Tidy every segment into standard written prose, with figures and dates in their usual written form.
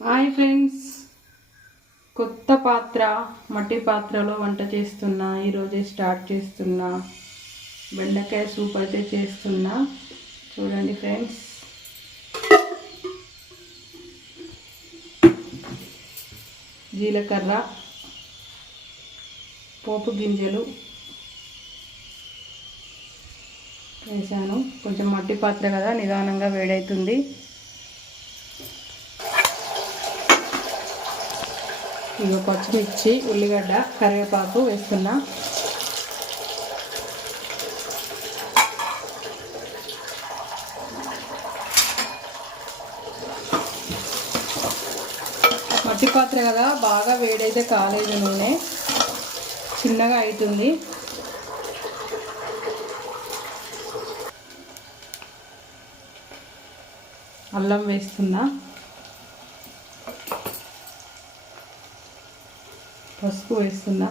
Hi friends, కొత్త పాత్ర మట్టి పాత్రలో వంట చేస్తున్నా. ఈరోజే స్టార్ట్ చేస్తున్నా. బెండకాయ సూప్ అయితే చేస్తున్నా. చూడండి ఫ్రెండ్స్, జీలకర్ర, పోపు గింజలు వేసాను. కొంచెం మట్టి పాత్ర కదా, నిదానంగా వేడవుతుంది. ఇక పచ్చిమిర్చి, ఉల్లిగడ్డ, కరివేపాకు వేస్తున్నా. మట్టి పాత్ర కదా, బాగా వేడైతే కాలేదు. నూనె చిన్నగా అవుతుంది. అల్లం వేస్తున్నా. పసుపు వేస్తున్నా.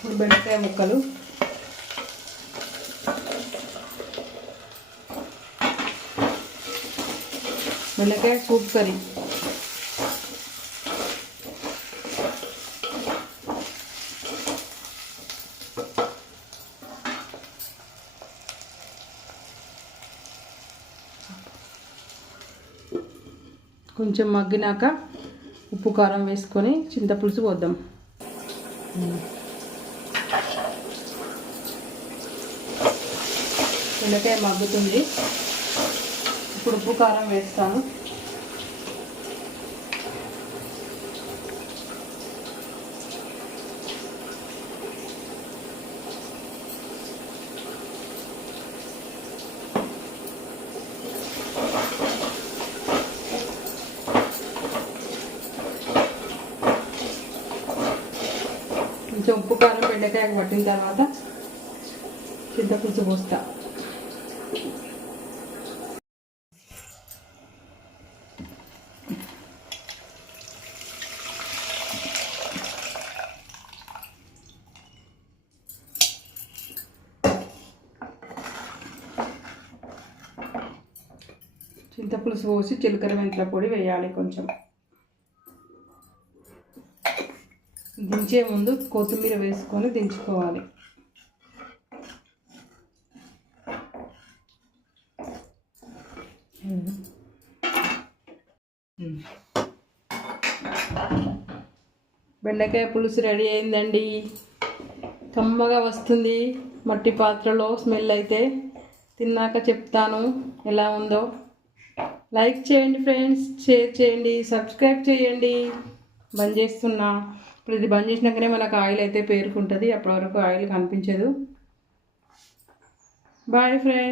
ఇప్పుడు బెండకాయ ముక్కలు, బెండకాయ సూప్ కర్రీ. కొంచెం మగ్గినాక ఉప్పు కారం వేసుకొని చింతపులుసు పోద్దాం. బెండకాయ మగ్గుతుంది. ఇప్పుడు ఉప్పు కారం వేస్తాను. కొంచెం ఉప్పు కారం బెండకాయకు పట్టిన తర్వాత చింతపులుసు పోస్తా. చింతపులుసు పోసి జీలకర్ర మెంతుల పొడి వేయాలి. కొంచెం దించే ముందు కొత్తిమీర వేసుకొని దించుకోవాలి. బెండకాయ పులుసు రెడీ అయిందండి. కమ్మగా వస్తుంది మట్టి పాత్రలో. స్మెల్ అయితే తిన్నాక చెప్తాను ఎలా ఉందో. లైక్ చేయండి ఫ్రెండ్స్, షేర్ చేయండి, సబ్స్క్రైబ్ చేయండి. బంద్ చేస్తున్నా. ఇప్పుడు ఇది బంద్ చేసినాకనే మనకు ఆయిల్ అయితే పేరుకుంటుంది. అప్పటి వరకు ఆయిల్ కనిపించదు. Bye friends.